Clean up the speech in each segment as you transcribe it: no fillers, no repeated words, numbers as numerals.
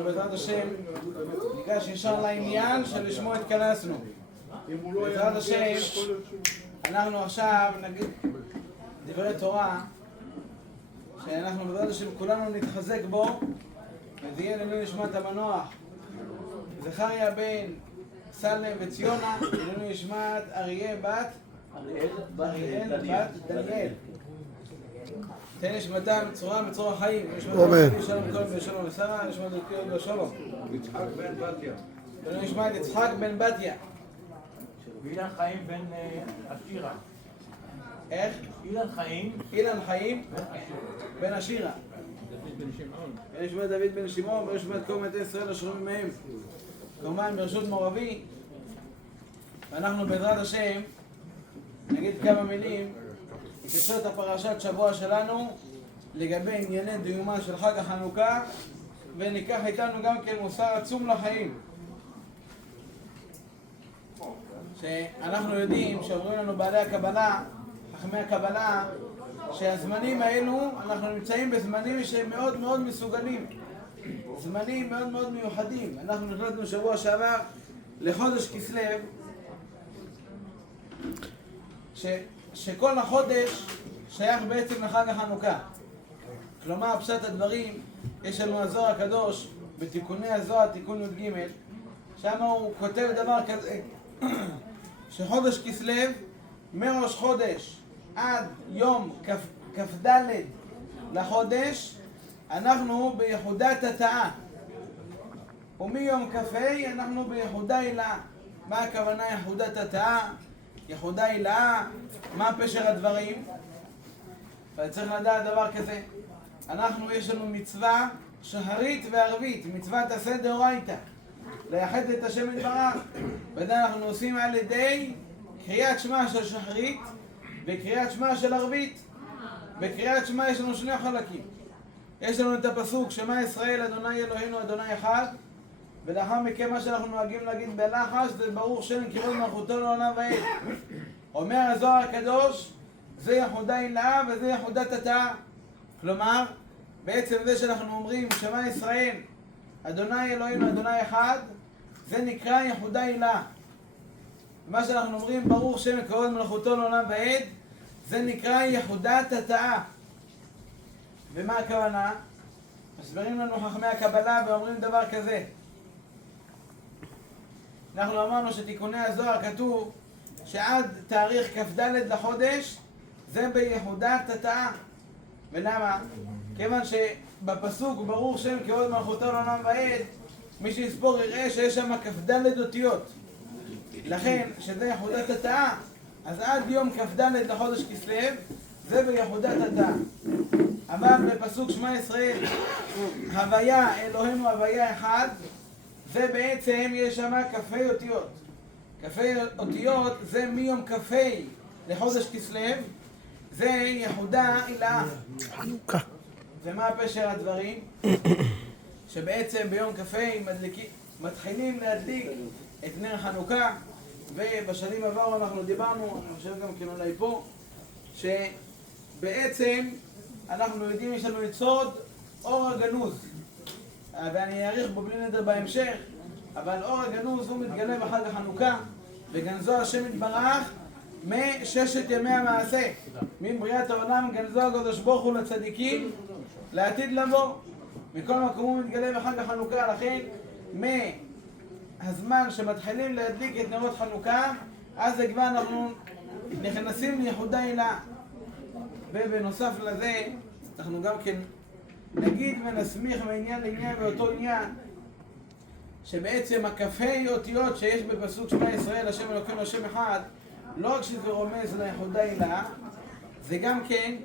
אנחנו בעזרת השם ניגש ישר לעניין שלשמו התכנסנו. בעזרת השם אנחנו עכשיו נגיד דברי תורה שאנחנו בעזרת השם כולנו נתחזק בו, וזה יהיה לעילוי נשמת המנוח זכריה בן סלם וציונה, לעילוי נשמת אריאל בת דניאל. תן נשמתם בצורה חיים, נשמתם שלום כל ושלום ושרה, נשמת דרכיות ושלום. יצחק בן בתיה. נשמת יצחק בן בתיה. אילן חיים בן אשירה. איך? אילן חיים בן אשירה. נשמת דוד בן שמעון ונשמת כל מתי ישראל אשר מהם. כמובן ברשות מורבי. ואנחנו בעזרת השם נגיד כמה מילים בקשר הפרשת שבוע שלנו לגבי ענייני דיומה של חג החנוכה, וניקח איתנו גם כן מוסר עצום לחיים. שאנחנו יודעים שאומרים לנו בעלי הקבלה, חכמי הקבלה, שהזמנים האלו אנחנו נמצאים בזמנים שהם מאוד מאוד מסוגלים, זמנים מאוד מאוד מיוחדים. אנחנו נכנסנו שבוע שעבר לחודש כסלו, שכל החודש שייך בעצם לחג החנוכה. כלומר, פשט הדברים, יש לנו הזוהר הקדוש בתיקוני הזוהר, תיקון י"ג, שם הוא כותב דבר כזה, שחודש כסלו, מראש חודש עד יום כ"ד לחודש, אנחנו ביחודת התאה. ומיום כ"ה אנחנו ביחודה הילאה. מה הכוונה יחודת התאה? יחודה הילאה, מה פשר הדברים? וצריך לדעת דבר כזה, יש לנו מצווה שחרית וערבית, מצוות עשה דאורייתא, לייחד את השם יתברך, וזה אנחנו עושים על ידי קריאת שמע של שחרית וקריאת שמע של ערבית. בקריאת שמע יש לנו שני חלקים. יש לנו את הפסוק שמע ישראל אדוני אלוהינו אדוני אחד, ולאחר מכן מה שאנחנו נוהגים להגיד בלחש זה ברוך שם כבוד מלכותו לעולם ועד. אומר הזוהר הקדוש, זה יחודה הילאה וזה יחודת התאה. כלומר, בעצם זה שאנחנו אומרים שמע ישראל אדוני אלוהינו אדוני אחד, זה נקרא יחודה הילאה. ומה שאנחנו אומרים ברוך שם כבוד מלכותו לעולם ועד, זה נקרא יחודת התאה. ומה הכוונה? מסבירים לנו חכמי הקבלה ואומרים דבר כזה. אנחנו אמרנו שתיקוני הזוהר כתוב שעד תאריך כ"ד לחודש זה ביחודת התאה. ולמה? כיוון שבפסוק ברוך שם כבוד מלכותו לעולם ועד, מי שיספור יראה שיש שם כ"ד אותיות. לכן שזה יחודת התאה, אז עד יום כ"ד לחודש כסלו זה ביחודת התאה. אבל בפסוק שמע ישראל הוויה אלוהינו הוויה אחד, זה בעצם יש שם כ"ה אותיות. כ"ה אותיות זה מיום כ"ה לחודש כסלו, זה יחודה הילאה. ומה פשר הדברים? שבעצם ביום כ"ה מתחילים להדליק את נר חנוכה, ובשנים עברו אנחנו דיברנו, אני חושב גם כן אולי פה, שבעצם אנחנו יודעים יש לנו יסוד אור הגנוז, ואני אעריך בו בלי נדר בהמשך, אבל אור הגנוז הוא מתגלה בחג החנוכה, וגנזו השם יתברך מששת ימי המעשה, מבריאת העולם גנזו הקדוש ברוך הוא לצדיקים לעתיד לבוא. מכל מקום הוא מתגלה בחג החנוכה, לכן מהזמן שמתחילים להדליק את נרות חנוכה, אז זה כבר אנחנו נכנסים ליחודה הילאה. ובנוסף לזה אנחנו גם כן נגיד ונסמיך מעניין לעניין באותו עניין, שבעצם הכ"ה אותיות שיש בפסוק שמע ישראל השם אלוקינו השם אחד, לא רק שזה רומז ליחודה הילאה, זה גם כן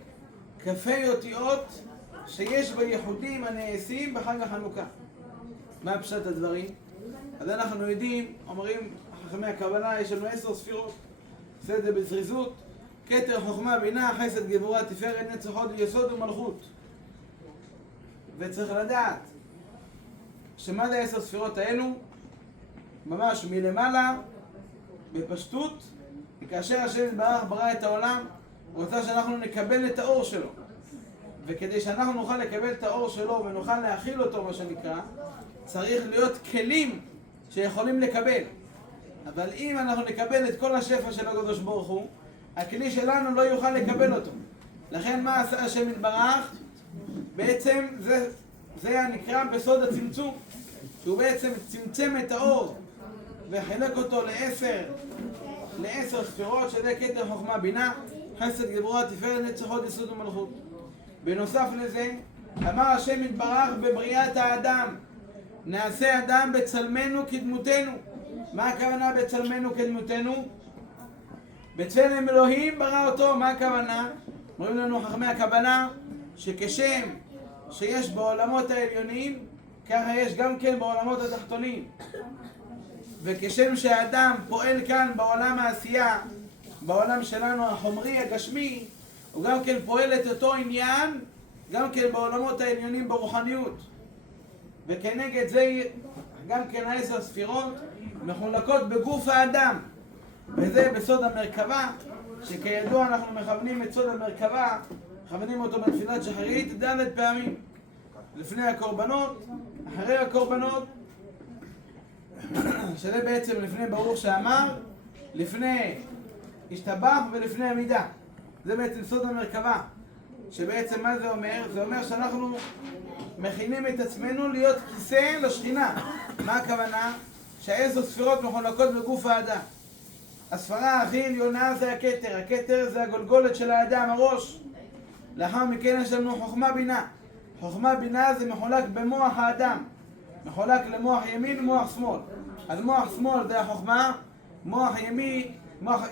כ"ה אותיות שיש בייחודים הנעשים בחג החנוכה. מה פשט הדברים? אז אנחנו יודעים, אומרים חכמי הקבלה, יש לנו 10 ספירות, עושה את זה בזריזות: כתר, חוכמה, בינה, חסד, גבורה, תפארת, נצח, הוד, יסוד ומלכות. וצריך לדעת שמה זה 10 ספירות האלו? ממש מלמעלה, בפשטות, וכאשר השם יתברך ברא את העולם, הוא רצה שאנחנו נקבל את האור שלו. וכדי שאנחנו נוכל לקבל את האור שלו ונוכל להכיל אותו, מה שנקרא, צריך להיות כלים שיכולים לקבל. אבל אם אנחנו נקבל את כל השפע של הקדוש ברוך הוא, הכלי שלנו לא יוכל לקבל אותו. לכן מה עשה השם יתברך? בעצם זה נקרא בסוד הצמצום, שהוא בעצם צמצם את האור וחילק אותו לעשר ספירות, שזה כתר חוכמה בינה, חסד גבורה תפארת נצח הוד יסוד ומלכות. בנוסף לזה אמר השם יתברך בבריאת האדם, נעשה אדם בצלמנו כדמותנו. מה הכוונה בצלמנו כדמותנו? בצלם אלוהים ברא אותו. מה הכוונה? אומרים לנו חכמי הקבלה שכשם שיש בעולמות העליונים, ככה יש גם כן בעולמות התחתונים. וכשם שהאדם פועל כאן בעולם העשייה, בעולם שלנו החומרי הגשמי, הוא גם כן פועל את אותו עניין גם כן בעולמות העליונים ברוחניות. וכנגד זה גם כן 10 ספירות מחולקות בגוף האדם, וזה בסוד המרכבה, שכידוע אנחנו מכוונים את סוד המרכבה, מכוונים אותו בתפילת שחרית 10 פעמים, לפני הקורבנות, אחרי הקורבנות, שזה בעצם לפני ברוך שאמר, לפני השתבח ולפני עמידה. זה בעצם סוד המרכבה, שבעצם מה זה אומר? זה אומר שאנחנו מכינים את עצמנו להיות כיסא לשכינה. מה הכוונה? ש10 ספירות מחולקות בגוף האדם. הספרה הכי עליונה זה הכתר. הכתר זה הגולגולת של האדם, הראש. לאחר מכן יש לנו חוכמה בינה. חוכמה בינה זה מחולק במוח האדם. מחולק למוח ימין ומוח שמאל. אז מוח שמאל זה החוכמה, מוח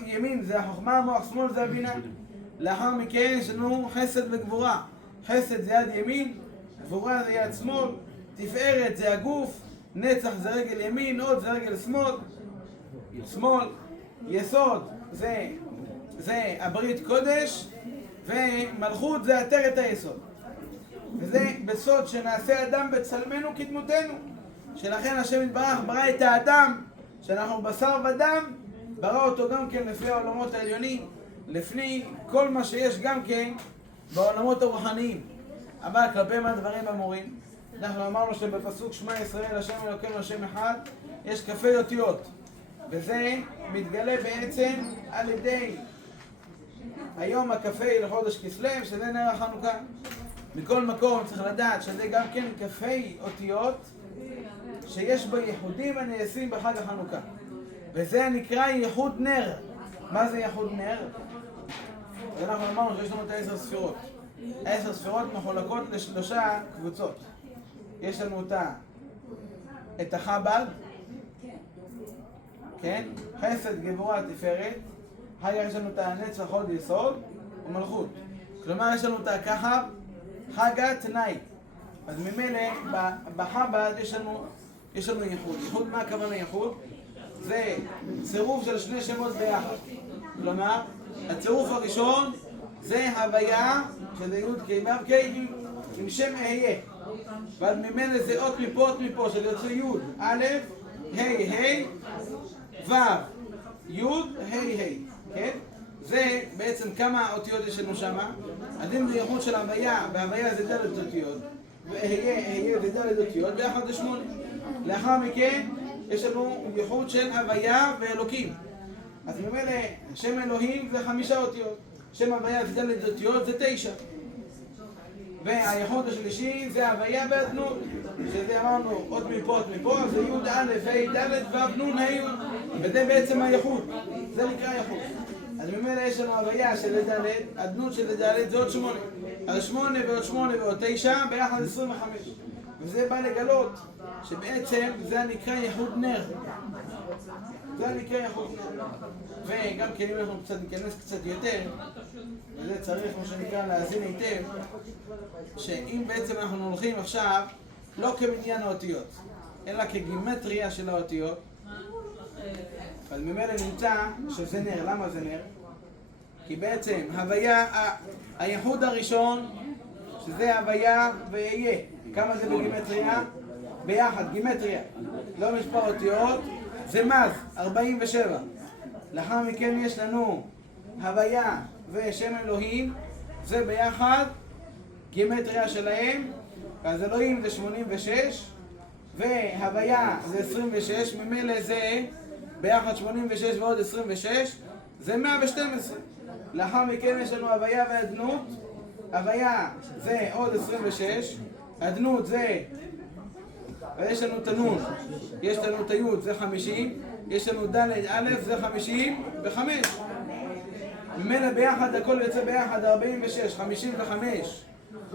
ימין זה החוכמה, מוח שמאל זה הבינה. לאחר מכן יש לנו חסד וגבורה. חסד זה יד ימין, גבורה זה יד שמאל, תפארת זה הגוף, נצח זה רגל ימין, עוד זה רגל שמאל, יסוד זה הברית קודש, ומלכות זה עטרת היסוד. וזה בסוד שנעשה אדם בצלמנו כדמותנו, שלכן השם יתברך ברא את האדם, שאנחנו בשר ודם, ברא אותו גם כן לפי העולמות העליונים, לפני כל מה שיש גם כן בעולמות הרוחניים. אבל כלפי מה דברים אמורים? אנחנו אמרנו שבפסוק שמע ישראל השם אלוקינו השם אחד יש כ"ה אותיות, וזה מתגלה בעצם על ידי היום הכ"ה לחודש כסלו, שזה נר החנוכה. מכל מקום צריך לדעת שזה גם כן כ"ה אותיות שיש בו ייחודים הנעשים בחג החנוכה, וזה נקרא ייחוד נר. מה זה ייחוד נר? אנחנו אמרנו שיש לנו את 10 ספירות. 10 ספירות מחולקות ל3 קבוצות. יש לנו את החב"ד, כן? חסד גבורה תפארת. אחר כך יש לנו את הנצח הוד יסוד ומלכות. כלומר יש לנו את הכחב, חגה, תנאי. אז ממילא בחב"ד יש לנו ייחוד. ייחוד, מה הכוונה ייחוד? זה צירוף של 2 שמות ביחד. כלומר, הצירוף הראשון זה הוויה, שזה י' כ' ו' כ' עם שם אהיה. ואז ממילא זה אות מפה, שזה יוצא י', א', ה', ו', י', ה', כן? זה בעצם כמה אותיות יש לנו שמה. הדין זה ייחוד של הוויה, והוויה זה 10 אותיות, ואהיה זה 10 אותיות, ביחד זה 8. לאחר מכן יש לנו ייחוד של הוויה ואלוקים. אז ממילא שם אלוהים זה 5 אותיות, שם הוויה זה 10 אותיות, זה 9. והייחוד השלישי זה הוויה והאדנות, שזה אמרנו עוד מפה, זה י' א' ה' ד' ו' נ' ה', וזה בעצם הייחוד, זה נקרא ייחוד. אז ממילא יש לנו הוויה של ד', אדנות של ד', זה עוד 8. אז 8 ועוד 8 ועוד 9, ביחד 25. וזה בא לגלות שבעצם זה נקרא ייחוד נר. זה נקרא ייחוד נר. וגם כן אם אנחנו ניכנס קצת יותר, וזה צריך מה שנקרא להאזין היטב, שאם בעצם אנחנו הולכים עכשיו לא כמניין האותיות, אלא כגימטריה של האותיות, אז ממילא נמצא שזה נר. למה זה נר? כי בעצם הוויה, הייחוד הראשון, שזה הוויה ואהיה, כמה זה בגימטריה? ביחד, גימטריה, לא מספר אותיות, זה מז, 47. לאחר מכן יש לנו הוויה ושם אלוהים, זה ביחד גימטריה שלהם, אז אלוהים זה 86, והוויה זה 26, ממילא זה ביחד 86 ועוד 26, זה 112. לאחר מכן יש לנו הוויה ואדנות, הוויה זה עוד 26, אדנות זה, ויש לנו תנון, יש לנו תיוד זה 50, יש לנו ד' א' זה 55. ממילא ביחד הכל יוצא ביחד 46, 55,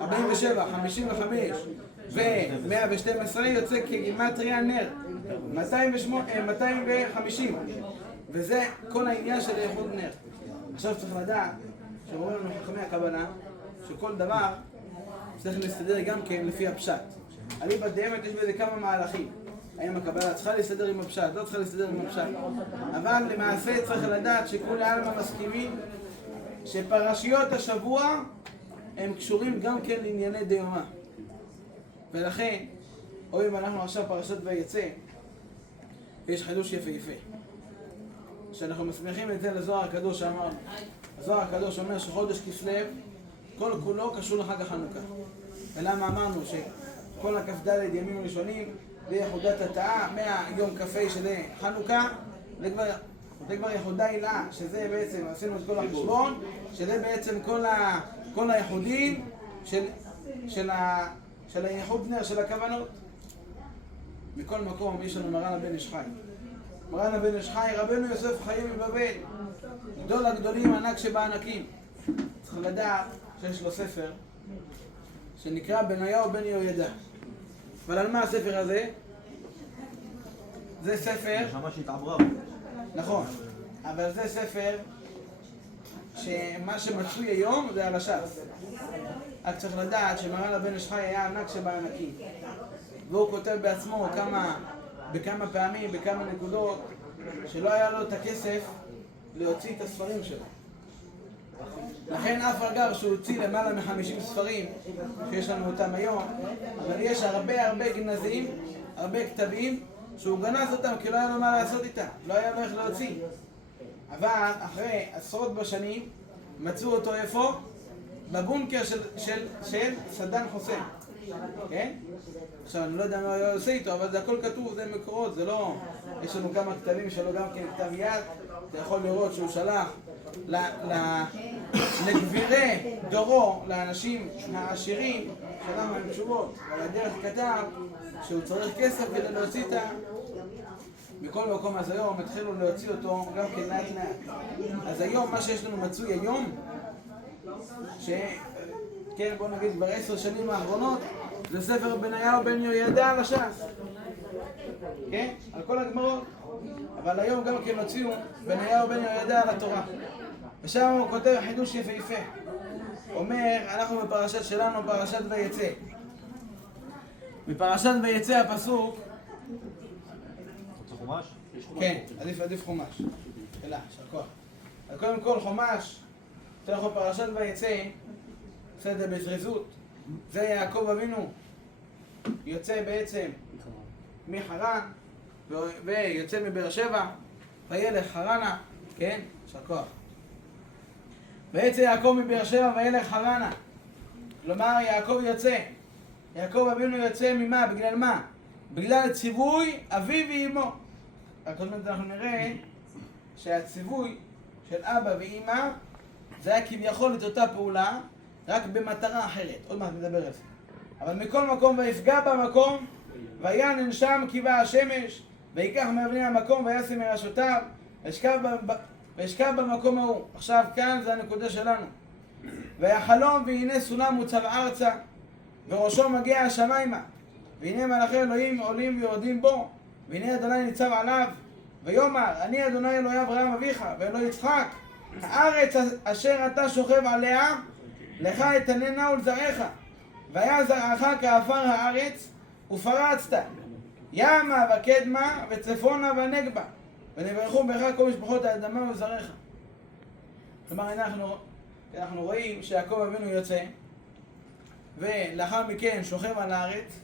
47, 55 ו-112 יוצא כגימטריה נר, 250, וזה כל העניין של ייחוד נר. עכשיו צריך לדעת, שאומרים לנו חכמי הקבלה, שכל דבר צריך להסתדר גם כן לפי הפשט. אליבא דאמת יש בזה כמה מהלכים. האם הקבלה צריכה להסתדר עם הפשט, לא צריכה להסתדר עם הפשט. אבל למעשה צריך לדעת שכולי עלמא מסכימים שפרשיות השבוע הם קשורים גם כן לענייני דיומא. ולכן, או אם אנחנו עכשיו פרשת ויצא, יש חידוש יפהפה. שאנחנו מסמיכים את זה לזוהר הקדוש שאמר. הזוהר הקדוש אומר שחודש כסלו כל כולו קשור לחג החנוכה. ולמה אמרנו שכל הכ"ד ימים ראשונים ליחודת התאה, מהיום כ"ה של חנוכה, זה כבר יחודה הילה, שזה בעצם, עשינו את כל החשבון, שזה בעצם כל היחודים של הייחוד נר, של הכוונות. מכל מקום יש לנו מרן הבן איש חי. מרן הבן איש חי, רבנו יוסף חיים מבבל, גדול הגדולים, ענק שבענקים. צריך לדעת שיש לו ספר שנקרא בניהו בן יהוידע. אבל על מה הספר הזה? זה ספר... נשמה שהתעברה. נכון, אבל זה ספר שמה שמצוי היום זה על הש"ס. רק צריך לדעת שמרן הבן איש חי היה ענק שבענקים. והוא כותב בעצמו בכמה פעמים, בכמה נקודות, שלא היה לו את הכסף להוציא את הספרים שלו. לכן אף אגב שהוא הוציא למעלה מ-50 ספרים שיש לנו אותם היום, אבל יש הרבה גנזים, הרבה כתבים שהוא גנז אותם כי לא היה לו מה לעשות איתם, לא היה לו איך להוציא. אבל אחרי עשרות בשנים מצאו אותו איפה? בבונקר של סדאם חוסיין. כן? עכשיו אני לא יודע מה הוא עושה איתו, אבל זה הכל כתוב, זה מקורות, זה לא... יש לנו כמה כתבים שלו גם כן כתב יד, אתה יכול לראות שהוא שלח לגבירי דורו, לאנשים העשירים, שלם עם תשובות, ועל הדרך כתב שהוא צריך כסף כדי להוציא את ה... בכל מקום אז היום התחילו להוציא אותו גם כן לאט לאט. אז היום, מה שיש לנו מצוי היום, כן, בוא נגיד כבר 10 שנים האחרונות, זה ספר בניהו בן יהוידע על הש"ס. כן? על כל הגמרות. אבל היום גם כן הוציאו בניהו בן יהוידע על התורה. ושם הוא כותב חידוש יפהפה. אומר, אנחנו בפרשת שלנו, פרשת ויצא. בפרשת ויצא הפסוק... רוצה חומש? כן, עדיף חומש. אלא, שרקוע. אז קודם כל חומש, תלכו פרשת ויצא, בסדר בזריזות. זה יעקב אבינו יוצא בעצם מחרן ויוצא מבאר שבע וילך חרנה, כן? שרקוע. ויצא יעקב מבאר שבע וילך חרנה. כלומר יעקב אבינו יוצא ממה? בגלל מה? בגלל ציווי אביו ואימו. רק עוד מעט אנחנו נראה שהציווי של אבא ואימא זה היה כביכול את אותה פעולה, רק במטרה אחרת. עוד מעט נדבר על זה. אבל מכל מקום ויפגע במקום, וינן שם כי באה השמש, ויקח מאבני המקום וישם מראשותיו, וישכב במקום ההוא. עכשיו כאן זה הנקודה שלנו. ויחלום והנה סולם מוצב ארצה, וראשו מגיע השמיימה. והנה מלאכי אלוהים עולים ויורדים בו, והנה אדוני ניצב עליו, ויאמר, אני אדוני אלוהי אברהם אביך, ואלוהי יצחק, הארץ אשר אתה שוכב עליה, לך אתננה ולזרעך, והיה זרעך כעפר הארץ, ופרצת, ימה וקדמה וצפונה ונגבה, ונברכו בך כל משפחות האדמה וזרעך. כלומר, אנחנו רואים שיעקב אבינו יוצא, ולאחר מכן שוכב על הארץ,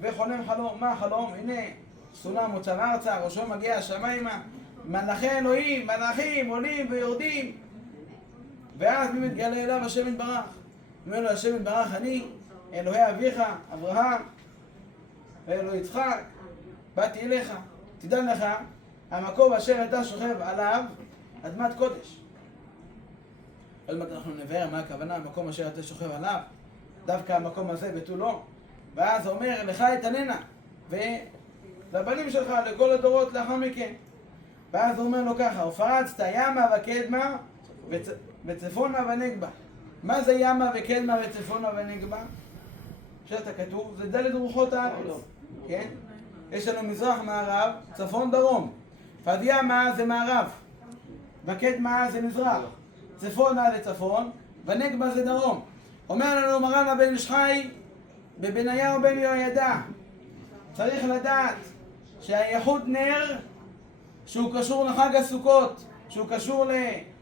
וחולם חלום. מה החלום? הנה סולם מוצב ארצה, ראשו מגיע השמיימה, מלאכי אלוהים, מלאכים עולים ויורדים, ואז מי מתגלה אליו? השם יתברך. אומר לו השם יתברך, אני אלוהי אביך, אברהם, ואלוהי יצחק, באתי אליך. תדע לך, המקום אשר אתה שוכב עליו, אדמת קודש. עוד מעט אנחנו נבהר מה הכוונה, המקום אשר אתה שוכב עליו, דווקא המקום הזה ותו לא. ואז הוא אומר, לך אתננה, ולבנים שלך, לכל הדורות לאחר מכן. ואז הוא אומר לו ככה, ופרצת ימה וקדמה וצפונה ונגבה. מה זה ימה וקדמה וצפונה ונגבה? שאתה כתוב, זה דלת רוחות הארץ, כן? יש לנו מזרח, מערב, צפון, דרום. אז ימה זה מערב, וקדמה זה מזרח, צפונה זה צפון, ונגבה זה דרום. אומר לנו מרן הבן איש חי, בבניהו בן יהוידע, צריך לדעת שהייחוד נר, שהוא קשור לחג הסוכות, שהוא קשור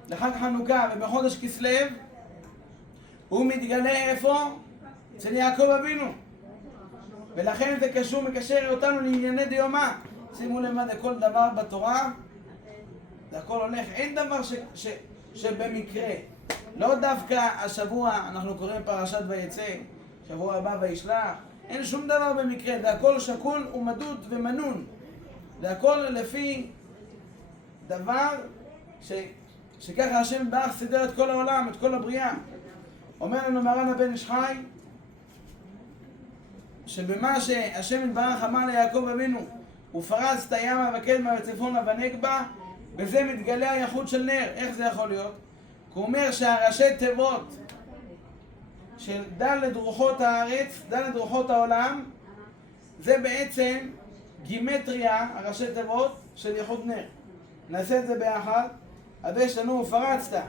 לחג חנוכה ובחודש כסלו, הוא מתגלה איפה? אצל יעקב אבינו. ולכן זה קשור, מקשר אותנו לענייני דיומא. שימו לב מה זה כל דבר בתורה, זה הכל הולך, אין דבר שבמקרה. לא דווקא השבוע אנחנו קוראים פרשת ויצא, שבוע הבא וישלח, אין שום דבר במקרה, זה הכל שקול ומדוד ומנון. זה הכל לפי דבר שככה השם יתברך סידר את כל העולם, את כל הבריאה. אומר לנו מרן הבן איש חי, שבמה שהשם יתברך אמר ליעקב אבינו, ופרצת ימה וקדמה וצפונה ונגבה, בזה מתגלה הייחוד של נר. איך זה יכול להיות? הוא אומר שהראשי תיבות של ד' רוחות הארץ, ד' רוחות העולם, זה בעצם גימטריה, הראשי תיבות של ייחוד נר. נעשה את זה ביחד. אז יש לנו ופרצת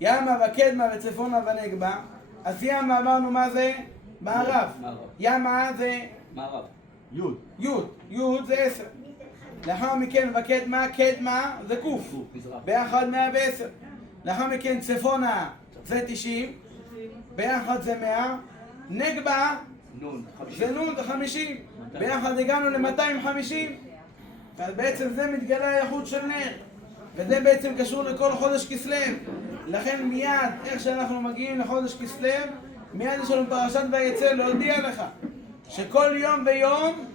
ימה וקדמה וצפונה ונגבה. אז ימה אמרנו מה זה? מערב. ימה זה מערב. יוד. יוד. יוד זה 10. לאחר מכן וקדמה, קדמה זה קוף. ביחד 110. לאחר מכן צפונה זה 90. ביחד זה 100. נגבה זה נון, זה 50. ביחד הגענו ל-250. אז בעצם זה מתגלה הייחוד של נר. וזה בעצם קשור לכל חודש כסלו. לכן מיד, איך שאנחנו מגיעים לחודש כסלו, מיד יש לנו פרשת ויצא להודיע לך שכל יום ויום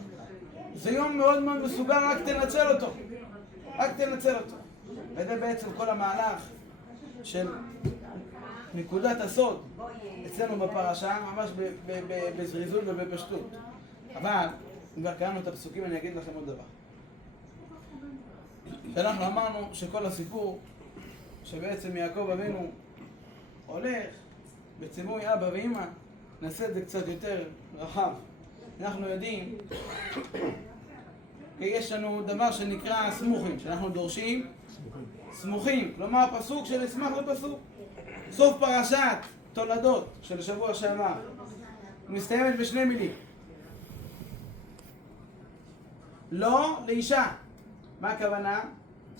זה יום מאוד מאוד מסוגל, רק תנצל אותו. רק תנצל אותו. וזה בעצם כל המהלך של נקודת הסוד אצלנו בפרשה, ממש בזריזות ובפשטות. אבל, אם כבר קראנו את הפסוקים, אני אגיד לכם עוד דבר. שאנחנו אמרנו שכל הסיפור, שבעצם יעקב אבינו הולך בציווי אבא ואמא, נעשה את זה קצת יותר רחב. אנחנו יודעים, כי יש לנו דבר שנקרא סמוכים, שאנחנו דורשים סמוכים, כלומר פסוק שנשמח לפסוק. סוף פרשת תולדות של שבוע שעבר מסתיימת בשני מילים. לא לאישה. מה הכוונה?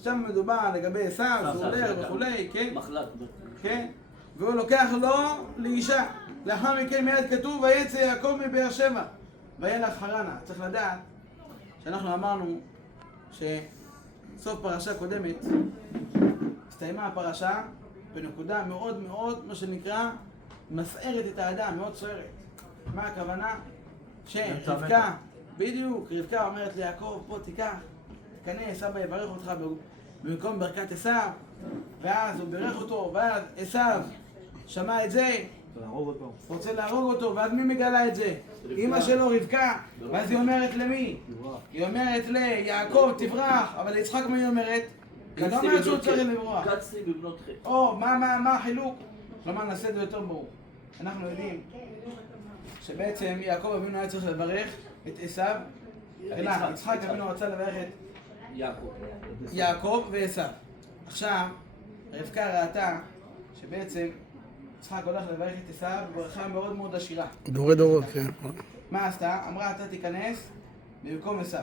שם מדובר לגבי עשיו, סולר וכולי, כן? מחלק. כן? והוא לוקח לו לאישה. לאחר מכן מיד כתוב, ויצא יעקב מבאר שבע וילך חרנה. צריך לדעת שאנחנו אמרנו שסוף פרשה קודמת הסתיימה הפרשה בנקודה מאוד מאוד, מה שנקרא, מסערת את האדם, מאוד סוערת. מה הכוונה? שרבקה, בדיוק, רבקה אומרת ליעקב, פה תיקח, תיכנס, אבא יברך אותך במקום ברכת עשיו, ואז הוא בירך אותו, ואז עשיו שמע את זה, רוצה להרוג אותו, ואז מי מגלה את זה? אמא שלו רבקה, ואז היא אומרת למי? היא אומרת ליעקב תברח, אבל ליצחק מה היא אומרת? היא לא אומרת שהוא צריך לברוח. קצתי בבנות חטא. או, מה החילוק? כלומר נעשה את זה יותר ברור. אנחנו יודעים שבעצם יעקב אבינו היה צריך לברך את עשיו, אלא יצחק אבינו רצה לברך את יעקב ועשיו. עכשיו, רבקה ראתה שבעצם יצחק הולך לברך את עשיו בברכה מאוד מאוד עשירה. דורי דורות, כן. מה עשתה? אמרה, אתה תיכנס במקום עשיו.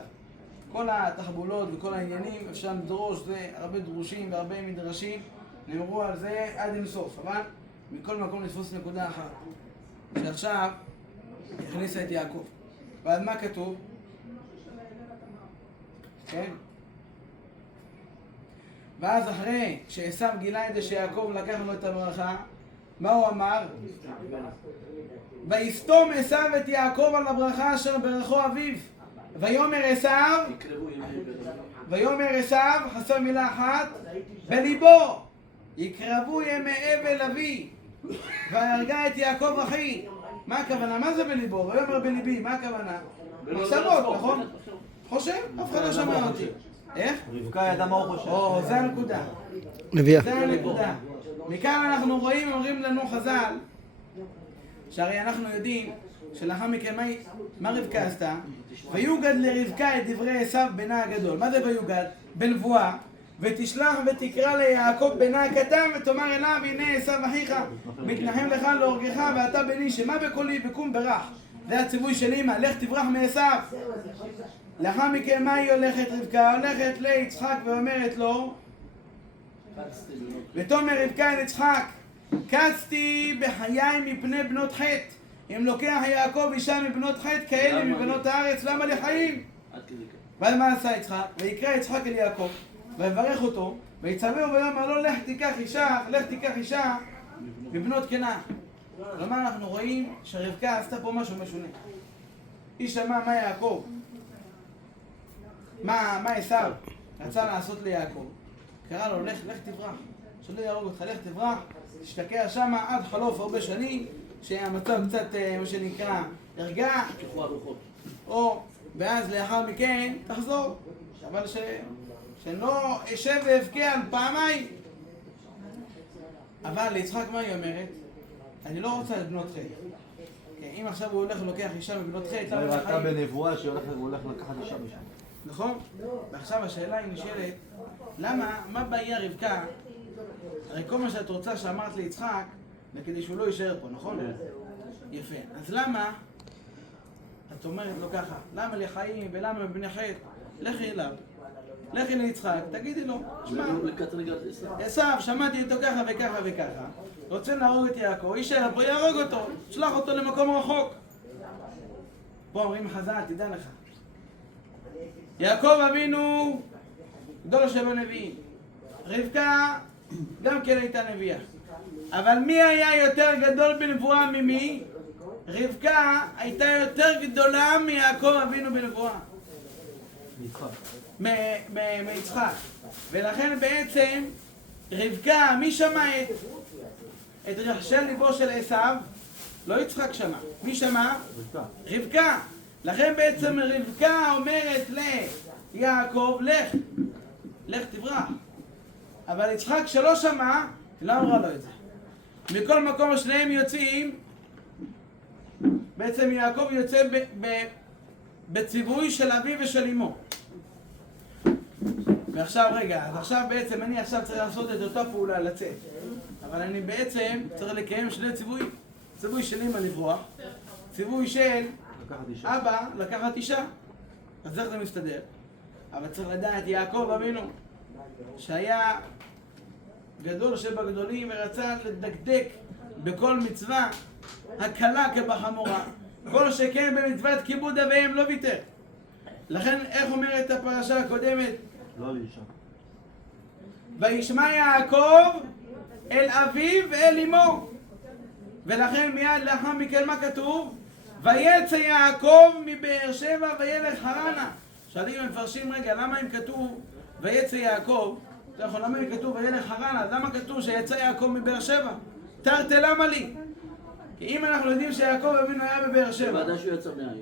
כל התחבולות וכל העניינים אפשר לדרוש, זה הרבה דרושים והרבה מדרשים נאמרו על זה עד אין סוף, אבל מכל מקום לתפוס נקודה אחת שעכשיו הכניסה את יעקב. ועד מה כתוב? כן? ואז אחרי שעשיו גילה את זה שיעקב לקח לו את הברכה, מה הוא אמר? ויסתום עשיו את יעקב על הברכה אשר ברכו אביו. ויאמר עשיו, חסר מילה אחת, בליבו, יקרבו ימי אבל אבי, וירגע את יעקב אחי. מה הכוונה? מה זה בליבו? ויאמר בליבי, מה הכוונה? מחשבות, נכון? חושב? אף אחד לא שמע אותי. איך? רבקה ידע מה הוא חושב. או, זה הנקודה. זה הנקודה. מכאן אנחנו רואים, אומרים לנו חז"ל, שהרי אנחנו יודעים שלאחר מכן מה רבקה עשתה? ויוגד לרבקה את דברי עשיו בנה הגדול. מה זה ויוגד? בנבואה. ותשלח ותקרא ליעקב בנה הקטן ותאמר אליו, הנה עשיו אחיך מתנחם לך להורגך ואתה בני, שמה בקולי וקום ברח. זה הציווי של אמא, לך תברח מעשיו. לאחר מכן מה היא הולכת רבקה? הולכת ליצחק ואומרת לו, ותאמר רבקה אל יצחק, קצתי בחיי מפני בנות חטא. אם לוקח יעקב אישה מבנות חטא כאלה מבנות הארץ, למה לחיים? ואז מה עשה יצחק? ויקרא יצחק אל יעקב ויברך אותו ויצווהו ויאמר לו, לך תיקח אישה מבנות כנען. כלומר אנחנו רואים שרבקה עשתה פה משהו משונה. היא שמעה מה יעקב, מה עשיו רצה לעשות ליעקב. קרא לו, לך תברח, שלא יהרוג אותך, לך תברח, תשתקע שמה עד חלוף הרבה שנים, שהמצב קצת, מה שנקרא, הרגע, או ואז לאחר מכן תחזור, אבל שלא אשב ואבכה על פעמיים. אבל ליצחק מה היא אומרת? אני לא רוצה לבנות חטא. אם עכשיו הוא הולך ולוקח אישה מבנות חטא, היא ראתה בנבואה שהולך לקחת אישה משם. נכון? ועכשיו השאלה היא נשאלת, למה, מה בעיה רבקה? הרי כל מה שאת רוצה שאמרת ליצחק, וכדי שהוא לא יישאר פה, נכון? יפה. אז למה את אומרת לו ככה? למה לחיים ולמה בבני חטא? לכי אליו. לכי ליצחק, תגידי לו, שמע, עשיו, שמעתי אותו ככה וככה וככה, רוצה להרוג את יעקב, יישאר פה, יהרוג אותו, שלח אותו למקום רחוק. פה אומרים חז"ל, תדע לך, יעקב אבינו גדול שבנביאים, רבקה גם כן הייתה נביאה, אבל מי היה יותר גדול בנבואה ממי? רבקה הייתה יותר גדולה מיעקב אבינו בנבואה, מיצחק. ולכן בעצם רבקה, מי שמע את רחשי ליבו של עשיו? לא יצחק שמע. מי שמע? רבקה. לכן בעצם רבקה אומרת ליעקב, לך תברח. אבל יצחק שלא שמע, לא אמרה לו את זה. מכל מקום שניהם יוצאים, בעצם יעקב יוצא בציווי של אביו ושל אמו. ועכשיו רגע, אז עכשיו בעצם אני עכשיו צריך לעשות את אותה פעולה לצאת, אבל אני בעצם צריך לקיים שני ציוויים. ציווי של אמא לברוח, ציווי של אבא לקחת אישה. אז איך זה מסתדר? אבל צריך לדעת יעקב אבינו שהיה גדול שבגדולים ורצה לדקדק בכל מצווה הקלה כבחמורה, כל שכן במצוות כיבוד אביהם לא ויתר. לכן איך אומרת הפרשה הקודמת? לא לאישה. וישמע יעקב אל אביו ואל אמו. ולכן מיד לאחר מכן מה כתוב? ויצא יעקב מבאר שבע וילך חרנה. שואלים מפרשים, רגע, למה אם כתוב ויצא יעקב, למה אם כתוב וילך חרנה? למה כתוב שיצא יעקב מבאר שבע? תרתי למה לי? כי אם אנחנו יודעים שיעקב אבינו היה בבאר שבע,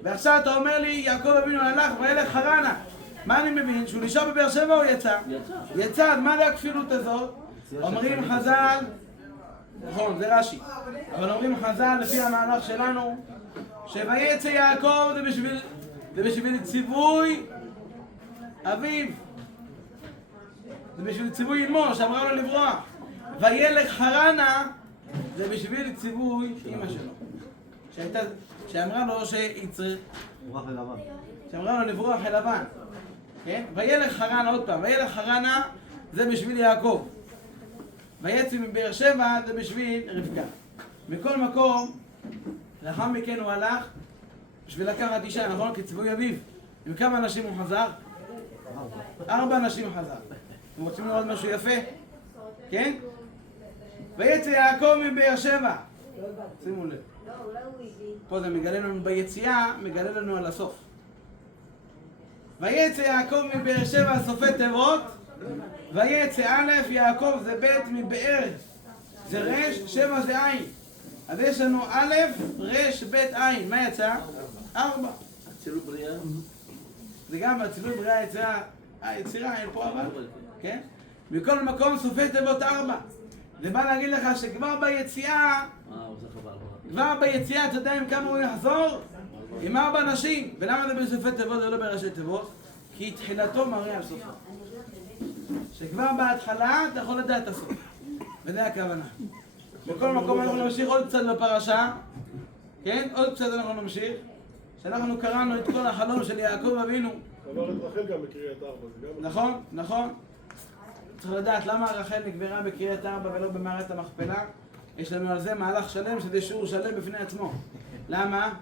ועכשיו אתה אומר לי יעקב אבינו הלך וילך חרנה, מה אני מבין? שהוא נשאר בבאר שבע או יצא? יצא, מה זה הכפילות הזאת? אומרים חז"ל, נכון, זה רש"י, אבל אומרים חז"ל לפי המהלך שלנו שויצא יעקב זה בשביל ציווי אביו, זה בשביל ציווי אמו שאמרה לו לברוח. וילך חרנה זה בשביל ציווי אמא שלו שאמרה לו שאמרה לו לברוח אל לבן, כן? וילך חרנה, עוד פעם, וילך חרנה זה בשביל יעקב, ויצא מבאר שבע זה בשביל רבקה. מכל מקום לאחר מכן הוא הלך בשביל לקחת אישה, נכון? כציווי אביו. עם כמה אנשים הוא חזר? 4 אנשים הוא חזר. אתם רוצים לראות משהו יפה? כן? ויצא יעקב מבאר שבע. שימו לב. פה זה מגלה לנו ביציאה, מגלה לנו על הסוף. ויצא יעקב מבאר שבע סופי תיבות, ויצא א', יעקב זה ב' מבאר, זה ר', שבע זה עין. אז יש לנו א', ר', ב', עין. מה יצא? 4. אצילות בריאה. זה גם באצילות בריאה יצאה, היצירה, אין פה אבל, כן? מכל מקום סופי תיבות 4. זה בא להגיד לך שכבר ביציאה, אתה יודע עם כמה הוא יחזור? עם 4 נשים. ולמה זה בסופי תיבות ולא בראשי תיבות? כי תחילתו מראה על סופו. שכבר בהתחלה אתה יכול לדעת את הסוף. וזה הכוונה. בכל מקום אנחנו נמשיך עוד קצת בפרשה. כן? עוד קצת אנחנו נמשיך. שאנחנו קראנו את כל החלום של יעקב אבינו. אבל את רחל גם בקריית 4. נכון, נכון. צריך לדעת למה רחל נקברה בקריית 4 ולא במערת המכפלה. יש לנו על זה מהלך שלם, שזה שיעור שלם בפני עצמו. למה?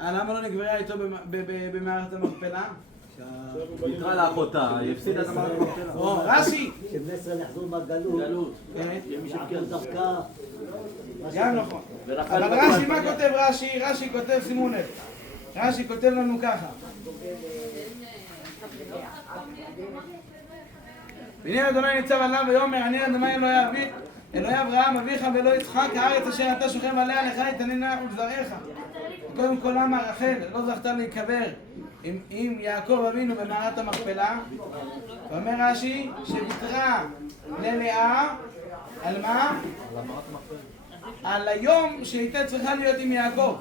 למה לא נקברה איתו במערת המכפלה? נקרא לאחותה, היא הפסידה את המערכת המכפלה. רש"י! שבני לחזור מהגלות, יעקב דווקא. גם נכון. אבל רש"י, מה כותב רש"י? רש"י כותב, שימו לב. רש"י כותב לנו ככה. והנה אדוני ניצב עליו ויאמר, אני אדוני אלוהי אברהם אביך ולא יצחק, הארץ אשר אתה שוכב עליה לך יתננה ולזרעך. קודם כל למה רחל לא זכתה להיקבר עם יעקב אבינו במערת המכפלה? ואומר רש"י שוויתרה ללאה על מה? על היום שהייתה צריכה להיות עם יעקב.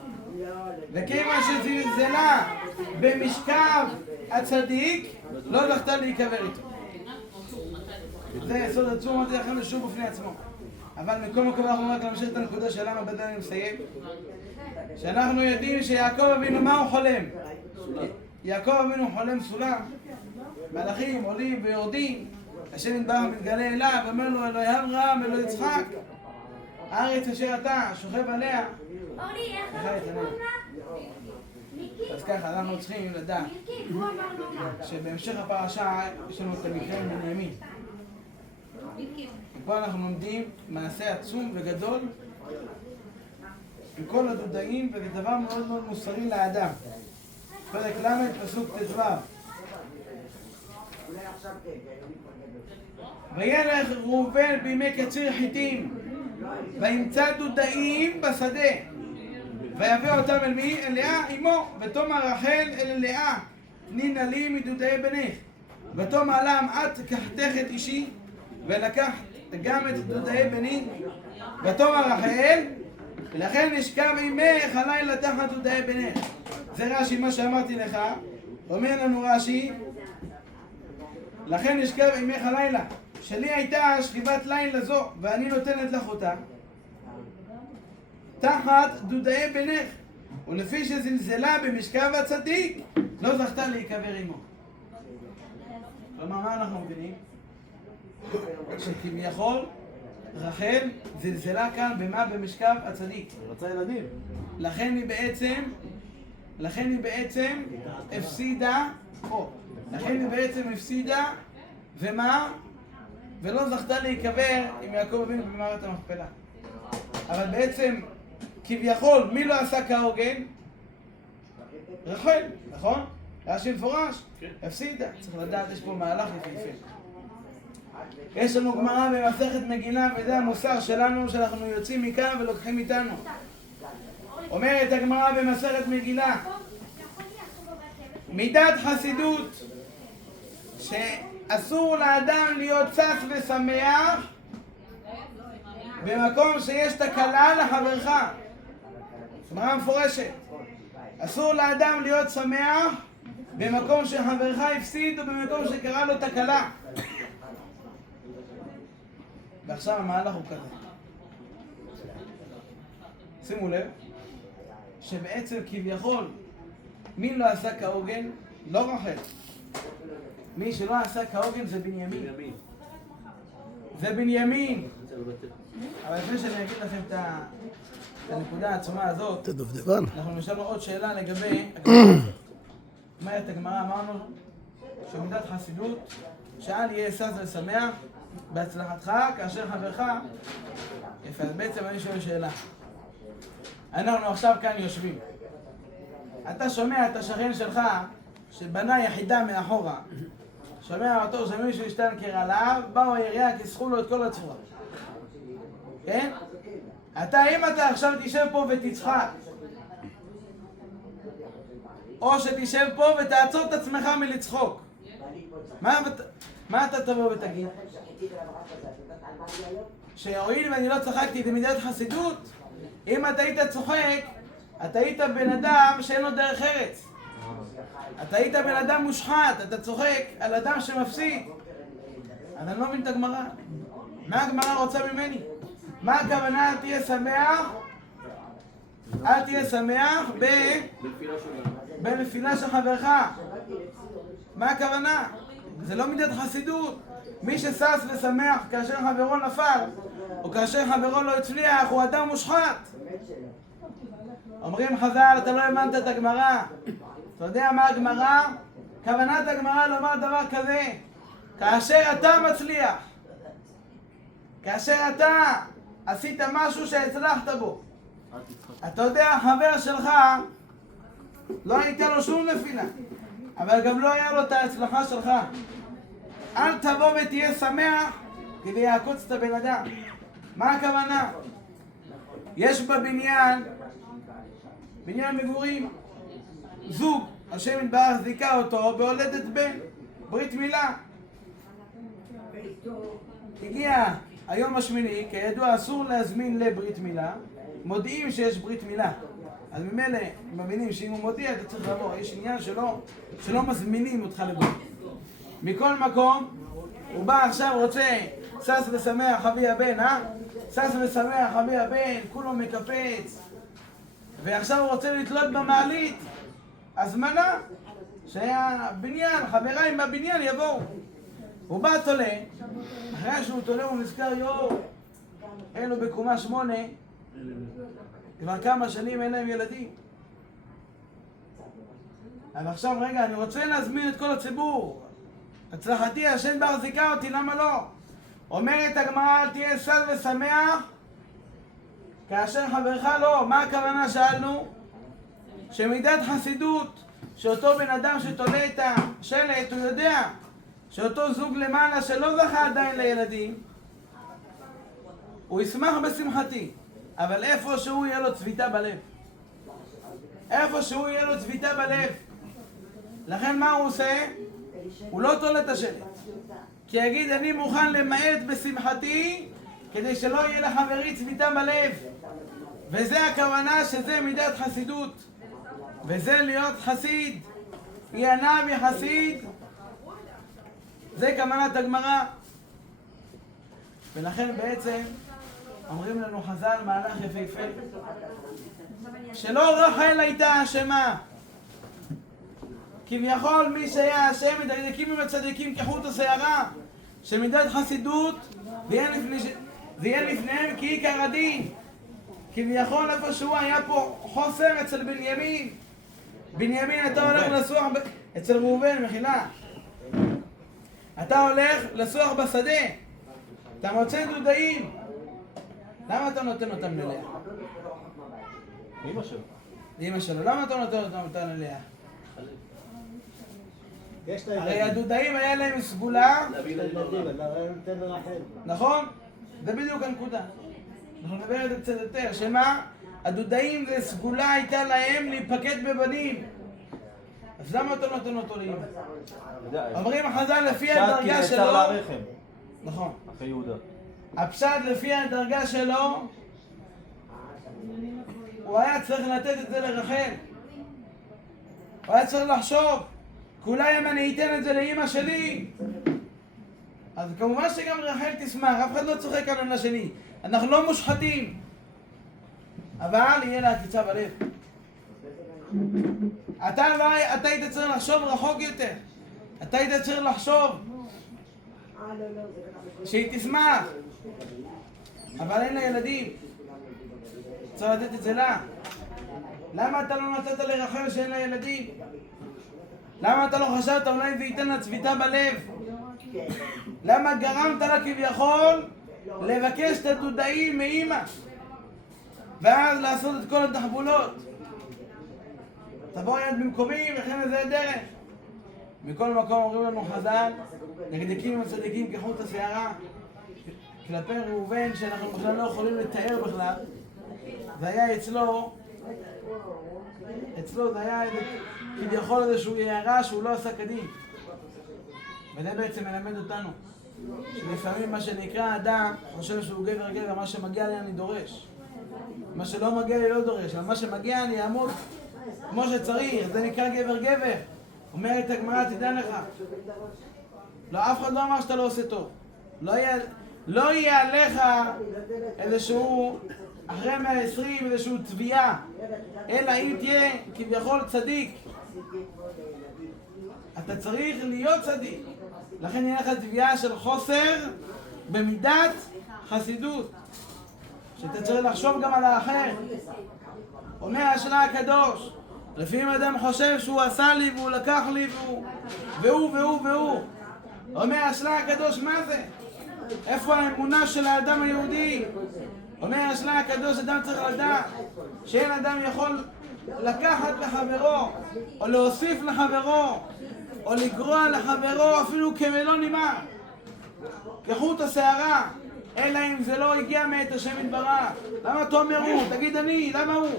וכיוון שזלזלה במשכב הצדיק, לא זכתה להיקבר איתו. זה יסוד עצום, אמרתי לכם לשוב בפני עצמו. אבל מכל מקום אנחנו רק נמשיך את הנקודה שלנו, בזה אני מסיים. שאנחנו יודעים שיעקב אבינו, מה הוא חולם? יעקב אבינו חולם סולם. מלאכים עולים ויורדים. השם יתברך מתגלה אליו, ואומר לו, אלוהי אברהם, אלוהי יצחק, הארץ אשר אתה שוכב עליה. אז ככה, אנחנו צריכים לדעת שבהמשך הפרשה יש לנו את המקרה עם בנימין. ופה אנחנו לומדים מעשה עצום וגדול עם כל הדודאים, וזה דבר מאוד מאוד מוסרי לאדם. פרק ל' פסוק ט"ו. וילך ראובן בימי קציר חיטים וימצא דודאים בשדה ויביא אותם אל מי? אל לאה אמו. ותאמר רחל אל לאה, תני נא לי מדודאי בנך. ותאמר להם, את קחתך את אישי ולקחת גם את דודאי בני. ותאמר רחל, לכן נשכב עמך הלילה תחת דודאי בנך. זה רש"י, מה שאמרתי לך. אומר לנו רש"י, לכן נשכב עמך הלילה. שלי הייתה שכיבת לילה זו ואני נותנת לך אותה תחת דודאי בנך, ולפי שזלזלה במשכב הצדיק לא זכתה להיקבר עמו. כלומר, מה אנחנו מבינים? שכביכול רחל זלזלה כאן במה? במשכב הצדיק. היא רצה ילדים. לכן היא בעצם הפסידה פה. לכן היא בעצם הפסידה ומה? ולא זכתה להיקבר עם יעקב אבינו במערת המכפלה. אבל בעצם כביכול מי לא עשה כהוגן? רחל, נכון? רש"י מפורש, הפסידה. צריך לדעת, יש פה מהלך יפהפה. יש לנו גמרא במסכת מגילה, וזה המוסר שלנו שאנחנו יוצאים מכאן ולוקחים איתנו. אומרת הגמרא במסכת מגילה, מידת חסידות שאסור לאדם להיות שש ושמח במקום שיש תקלה לחברך. גמרא מפורשת, אסור לאדם להיות שמח במקום שחברך הפסיד או במקום שקרה לו תקלה. ועכשיו המהלך הוא כזה. שימו לב שבעצם כביכול מי לא עשה כהוגן? לא רחל. מי שלא עשה כהוגן זה בנימין. זה בנימין. אבל לפני שאני אגיד לכם את הנקודה העצומה הזאת, אנחנו נשאלנו עוד שאלה לגבי אומרת הגמרא, אמרנו שמידת חסידות שאל יהיה שש ושמח בהצלחתך כאשר חברך. יפה, אז בעצם אני שואל שאלה. אנחנו עכשיו כאן יושבים. אתה שומע את השכן שלך, שבנה יחידה מאחורה, שומע אותו שמישהו השתנקר עליו, באו העירייה, כיסחו לו את כל הצורה. כן? אם אתה עכשיו תשב פה ותצחק, או שתשב פה ותעצור את עצמך מלצחוק, מה אתה תבוא ותגיד? שהואיל ואני לא צחקתי במידת חסידות, אם אתה היית צוחק, אתה היית בן אדם שאין לו דרך ארץ. אתה היית בן אדם מושחת, אתה צוחק על אדם שמפסיד. אני לא מבין את הגמרא. מה הגמרא רוצה ממני? מה הכוונה? אל תהיה שמח? אל תהיה שמח בנפילה של חברך. מה הכוונה? זה לא מידת חסידות. מי ששש ושמח כאשר חברו נפל, או כאשר חברו לא הצליח, הוא אדם מושחת. אומרים חז"ל, אתה לא הבנת את הגמרא. אתה יודע מה הגמרא? כוונת הגמרא לומר דבר כזה: כאשר אתה מצליח, כאשר אתה עשית משהו שהצלחת בו, אתה יודע, החבר שלך לא הייתה לו שום נפילה, אבל גם לא היה לו את ההצלחה שלך. אל תבוא ותהיה שמח כדי לעקוץ את הבן אדם. מה הכוונה? יש בבניין, בניין מגורים, זוג, השם יתברך זיכה אותו בהולדת בן, ברית מילה. הגיע היום השמיני, כידוע אסור להזמין לברית מילה, מודיעים שיש ברית מילה. אז ממילא מבינים שאם הוא מודיע אתה צריך לבוא, יש עניין שלא מזמינים אותך לברית. מכל מקום, הוא בא עכשיו רוצה שש ושמח אבי הבן, שש ושמח אבי הבן, כולו מקפץ, ועכשיו הוא רוצה לתלות במעלית הזמנה שהבניין, חבריים בבניין יבואו. הוא בא תולה, אחרי שהוא תולה הוא נזכר, אלו בקומה 8 כבר כמה שנים אין להם ילדים. אבל עכשיו רגע, אני רוצה להזמין את כל הציבור, הצלחתי, השם בר זיכה אותי, למה לא? אומרת הגמרא, אל תהיה שש ושמח כאשר חברך לא. מה הכוונה? שאלנו שמידת חסידות, שאותו בן אדם שתולה את השלט, הוא יודע שאותו זוג למעלה שלא זכה עדיין לילדים, הוא ישמח בשמחתי, אבל איפה שהוא יהיה לו צביטה בלב. איפה שהוא יהיה לו צביטה בלב. לכן מה הוא עושה? הוא לא תולה את השלט, כי יגיד אני מוכן למעט בשמחתי כדי שלא יהיה לחברי צביטה בלב. וזה הכוונה, שזה מידת חסידות, וזה להיות חסיד. יענה וחסיד, זה כוונת הגמרא. ולכן בעצם אומרים לנו חז"ל מהלך יפהפה, שלא רחל הייתה אשמה. כביכול מי שהיה אשם, מדקדקים ובצדיקים כחוט השערה, שמידת חסידות ויהיה לפניהם כעיקר הדין. כביכול איפשהו היה פה חוסר אצל בנימין. בנימין, אתה הולך לסוח אצל ראובן, מחילה, אתה הולך לסוח בשדה, אתה מוצא דודאים, למה אתה נותן אותם ללאה? אמא שלו. אמא שלו, למה אתה נותן אותם ללאה? הרי הדודאים היה להם סגולה, נכון? זה בדיוק הנקודה. אנחנו נדבר את זה קצת יותר, שמה? הדודאים זה סגולה הייתה להם להיפקד בבנים. אז למה אתה נותן אותו לאמא? אומרים החז"ל לפי הדרגה שלו, נכון, אחרי יהודה. הפשט לפי הדרגה שלו, הוא היה צריך לתת את זה לרחל. הוא היה צריך לחשוב, כי אולי אם אני אתן את זה לאמא שלי, אז כמובן שגם רחל תשמח, אף אחד לא צוחק על השני, אנחנו לא מושחתים, אבל יהיה לה עקיצה בלב. אתה היית צריך לחשוב רחוק יותר, אתה היית צריך לחשוב שהיא תשמח, אבל אין לה ילדים, צריך לתת את זה לה. למה אתה לא נתת לרחל שאין לה ילדים? למה אתה לא חשבת אולי זה ייתן לה צביטה בלב? למה גרמת לה כביכול לבקש את הדודאים מאמא ואז לעשות את כל התחבולות? תבוא יד במקומי וכן לזה דרך. מכל מקום אומרים לנו חז"ל, נגדקים וצדיקים כחוט השערה. כלפי ראובן שאנחנו בכלל לא יכולים לתאר בכלל, זה היה אצלו זה היה כביכול איזשהו הערה שהוא לא עשה כדין. וזה בעצם מלמד אותנו שלפעמים מה שנקרא אדם חושב שהוא גבר, מה שמגיע לי אני דורש, מה שלא מגיע לי לא דורש, אבל מה שמגיע אני אעמוד כמו שצריך, זה נקרא גבר. אומרת הגמרא, תדע לך, לא, אף אחד לא אמר שאתה לא עושה טוב, לא יהיה עליך איזשהו אחרי 120 איזשהו תביעה, אלא אם תהיה כביכול צדיק, אתה צריך להיות צדיק, לכן יהיה לך תביעה של חוסר במידת חסידות, שאתה צריך לחשוב גם על האחר. אומר השלה הקדוש, לפעמים אדם חושב שהוא עשה לי והוא לקח לי והוא אומר השלה הקדוש, מה זה? איפה האמונה של האדם היהודי? אומר השלה הקדוש, אדם צריך לדעת שאין אדם יכול לקחת לחברו או להוסיף לחברו או לגרוע לחברו אפילו כמלוא נימה, כחוט השערה, אלא אם זה לא הגיע מאת השם יתברך. למה אתה אומר הוא? תגיד אני, למה הוא?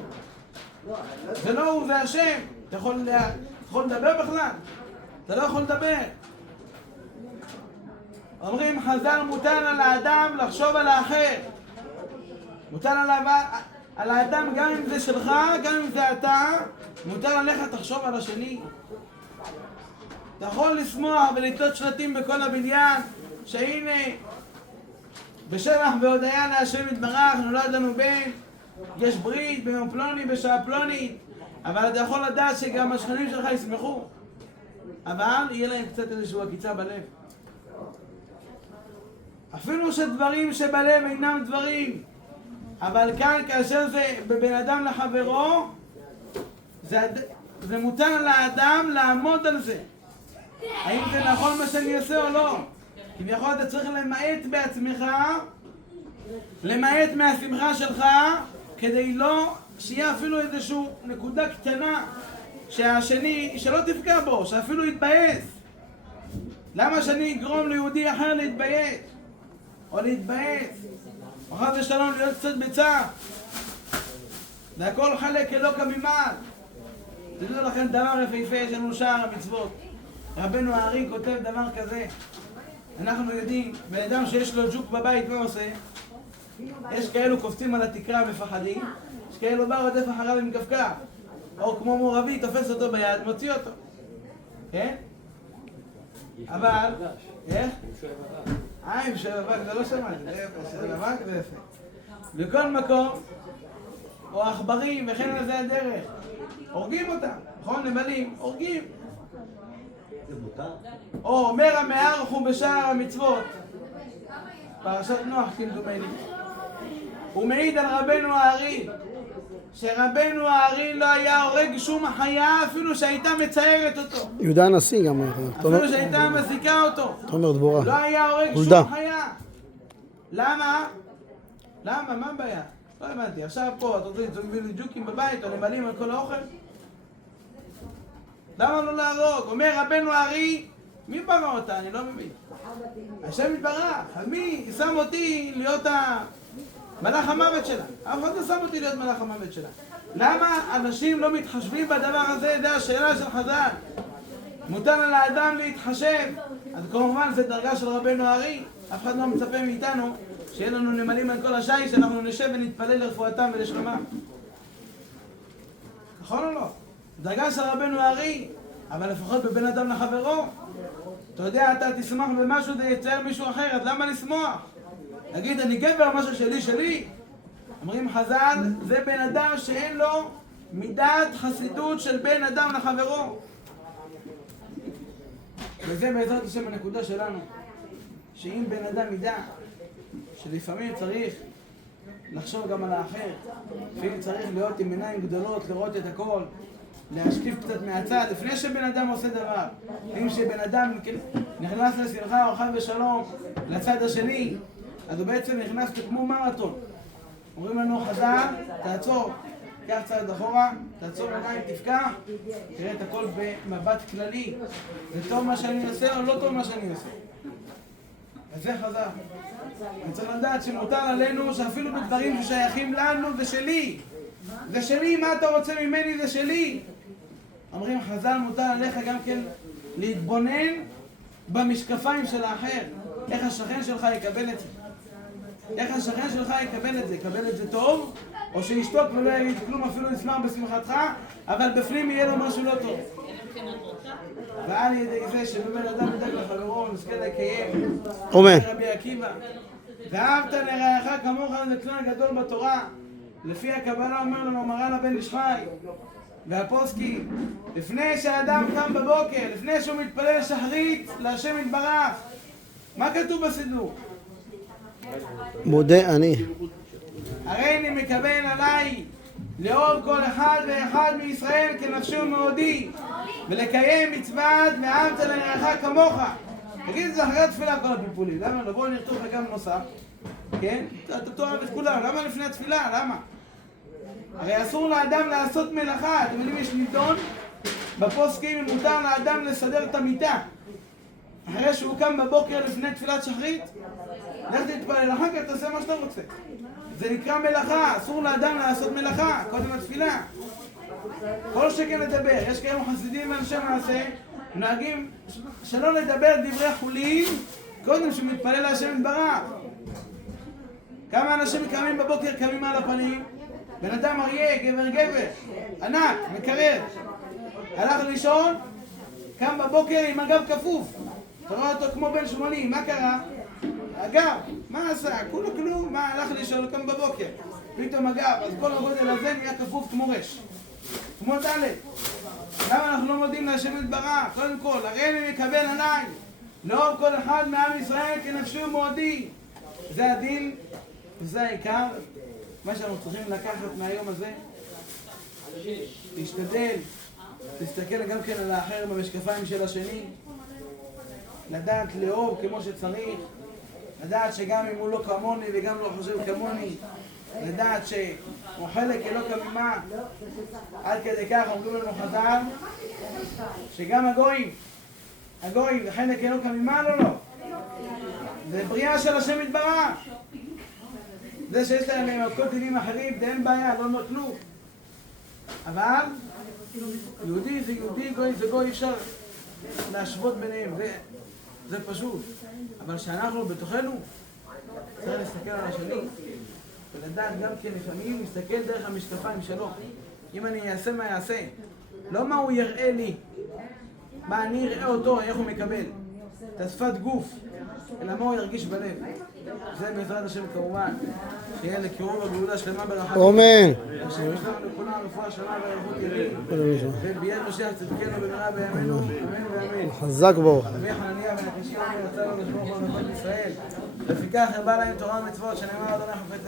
זה לא הוא, זה השם. אתה יכול לדבר בכלל? אתה לא יכול לדבר. אומרים חז"ל, מוטל על האדם לחשוב על האחר. מוטל על האדם, גם אם זה שלך, גם אם זה אתה, מוטל עליך תחשוב על השני. אתה יכול לשמוח ולתלות שלטים בכל הבניין שהנה בשבח והודיה להשם יתברך נולד לנו בן, יש ברית ביום פלוני בשעה פלונית, אבל אתה יכול לדעת שגם השכנים שלך ישמחו, אבל יהיה להם קצת איזושהי עקיצה בלב. אפילו שדברים שבלב אינם דברים, אבל כאן כאשר זה בבן אדם לחברו, זה מוטל על האדם לעמוד על זה. האם זה נכון מה שאני עושה או לא? כביכול אתה צריך למעט בעצמך, למעט מהשמחה שלך, כדי לא שיהיה אפילו איזושהי נקודה קטנה שהשני, שלא תפגע בו, שאפילו יתבאס. למה שאני אגרום ליהודי אחר להתבייש? או להתבאס? או חס ושלום להיות קצת בצער? זה הכל חלק אלוקא ממעל. תדעו לכם דבר יפהפה, יש לנו שער המצוות. רבנו הארי כותב דבר כזה, אנחנו יודעים, בן אדם שיש לו ג'וק בבית, מה עושה? יש כאלו קופצים על התקרה מפחדים, יש כאלו בא רודף אחריו עם כפכף, או כמו מורבי, תופס אותו ביד, מוציא אותו. כן? אבל, איך? עם שבבק, זה לא שמעתי, זה יפה, שבבק זה יפה. בכל מקום, או עכברים, וכן על זה הדרך, הורגים אותם, נכון? נמלים, הורגים. או אומר המארך הוא בשער המצוות, פרשת נוח כמדומני, הוא מעיד על רבנו הארי שרבנו הארי לא היה הורג שום חיה אפילו שהייתה מצערת אותו, יהודה הנשיא גם אפילו שהייתה מזיקה אותו, תומר דבורה, לא היה הורג גולדה. שום חיה. למה? למה? מה הבעיה? לא הבנתי, עכשיו פה אתה רוצה לצוגבי לי ג'וקים בבית או נמלים על כל האוכל? למה לא להרוג? אומר רבנו הארי, מי ברא אותה? אני לא מבין. השם יתברך, אז מי שם אותי להיות מלאך המוות שלה? אף אחד לא שם אותי להיות מלאך המוות שלה. למה אנשים לא מתחשבים בדבר הזה? זה השאלה של חז"ל. מוטל על האדם להתחשב. אז כמובן זה דרגה של רבנו הארי. אף אחד לא מצפה מאיתנו שיהיה לנו נמלים על כל השיש, שאנחנו נשב ונתפלל לרפואתם ולשלומם. נכון או לא? דרגה של רבנו הארי, אבל לפחות בבין אדם לחברו. אתה יודע, אתה תשמח במשהו, זה יצייר מישהו אחר, אז למה לשמוח? נגיד, אני גבר, משהו שלי. אומרים חז"ל, זה בן אדם שאין לו מידת חסידות של בן אדם לחברו. וזה בעזרת השם הנקודה שלנו, שאם בן אדם ידע שלפעמים צריך לחשוב גם על האחר, לפעמים צריך להיות עם עיניים גדולות, לראות את הכל, להשקיף קצת מהצד, לפני שבן אדם עושה דבר. אם שבן אדם נכנס לשמחה, אורחה ושלום לצד השני, אז הוא בעצם נכנס כמו מרתון. אומרים לנו חז"ל, תעצור, קח צעד אחורה, תעצור עיניים, תפקח, תראה את הכל במבט כללי. זה טוב מה שאני עושה או לא טוב מה שאני עושה? אז זה חז"ל. אני צריך לדעת שמוטל עלינו שאפילו בדברים ששייכים לנו זה שלי. זה שלי, מה אתה רוצה ממני? זה שלי. אומרים חז"ל, מוטל עליך גם כן להתבונן במשקפיים של האחר. איך השכן שלך יקבל את זה? איך השכן שלך יקבל את זה? יקבל את זה טוב? או שישתוק ולא יגיד כלום, אפילו נשמח בשמחתך, אבל בפנים יהיה לו משהו לא טוב. ועל ידי זה שבאמת אדם ידאג לחברו ונזכה לקיים. אמן. רבי עקיבא, ואהבת לרעך כמוך, זה כלל גדול בתורה. לפי הקבלה אומר לנו מרן הבן איש חי והפוסקי, לפני שהאדם קם בבוקר, לפני שהוא מתפלל שחרית להשם יתברך, מה כתוב בסידור? מודה אני. הרי אני מקבל עליי לאהוב כל אחד ואחד מישראל כנפשי ומאודי, ולקיים מצוות ואהבת לרעך כמוך. תגיד את זה אחרי התפילה כל הפלפולים. למה? לבוא נרתוך גם נוסף, כן? אתה תאהב את כולם. למה לפני התפילה? למה? הרי אסור לאדם לעשות מלאכה. אתם יודעים, יש נידון בפוסקים, מותר לאדם לסדר את המיטה אחרי שהוא קם בבוקר לפני תפילת שחרית. לך תתפלל, אחר כך תעשה מה שאתה רוצה. זה נקרא מלאכה. אסור לאדם לעשות מלאכה קודם התפילה. כל שכן לדבר. יש כאלה חסידים ואנשי מעשה נוהגים שלא לדבר דברי חולין קודם שמתפלל להשם יתברך. כמה אנשים קמים בבוקר, קמים על הפנים, בן אדם אריה, גבר, ענק, מקרר, הלך לישון, קם בבוקר עם הגב כפוף. אתה רואה אותו כמו בן 80, מה קרה? הגב, מה עשה? כולו כלום, מה הלך לישון, קם בבוקר, פתאום הגב, אז כל הגודל הזה נהיה כפוף כמו רש, כמו דלת. למה אנחנו לא מודים להשם יתברך? קודם כל, הרי אני מקבל עליי לאהוב כל אחד מעם ישראל כנפשי ומאודי. זה הדין וזה העיקר. מה שאנחנו צריכים לקחת מהיום הזה, להשתדל, להסתכל גם כן על האחר במשקפיים של השני, לדעת לאהוב כמו שצריך, לדעת שגם אם הוא לא כמוני וגם לא חושב כמוני, לדעת שהוא חלק אלוקא ממעל. עד כדי כך אומרים לנו חז"ל שגם הגויים זה חלק אלוקא ממעל או לא? זה בריאה של השם יתברך. זה שיש להם עוד דינים אחרים, זה אין בעיה, לא אומר כלום. אבל יהודי זה יהודי, גוי זה גוי, אפשר להשוות ביניהם, זה פשוט. אבל שאנחנו בתוכנו צריך להסתכל על השני ולדעת גם כן לפעמים להסתכל דרך המשקפיים שלו. אם אני אעשה מה יעשה, לא מה הוא יראה לי, מה אני אראה אותו, איך הוא מקבל את השפת גוף, אלא מה הוא ירגיש בלב. זה בעזרת השם כמובן, שיהיה לקירוב הגאולה שלמה ברחת. אמן. ושם יש לנו לכולם רפואה שלמה ואריכות ימים. וביד משיח צדקנו במהרה בימינו, אמן ואמן. חזק בו. רבי חנניה בן עקשיא רצה לו לשמור כל מלכות ישראל. לפיכך הרבה להם תורה ומצוות שנאמר אדוני חפץ למען